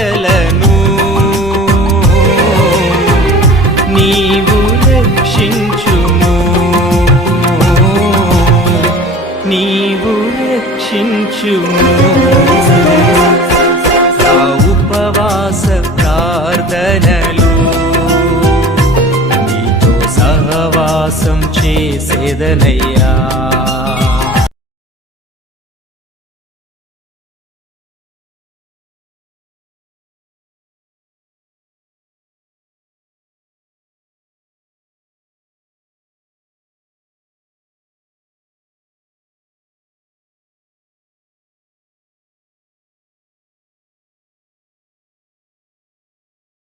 ప్రజలను నీవు రక్షించుము. నీవు రక్షించుము. చేసేదనయ్యా.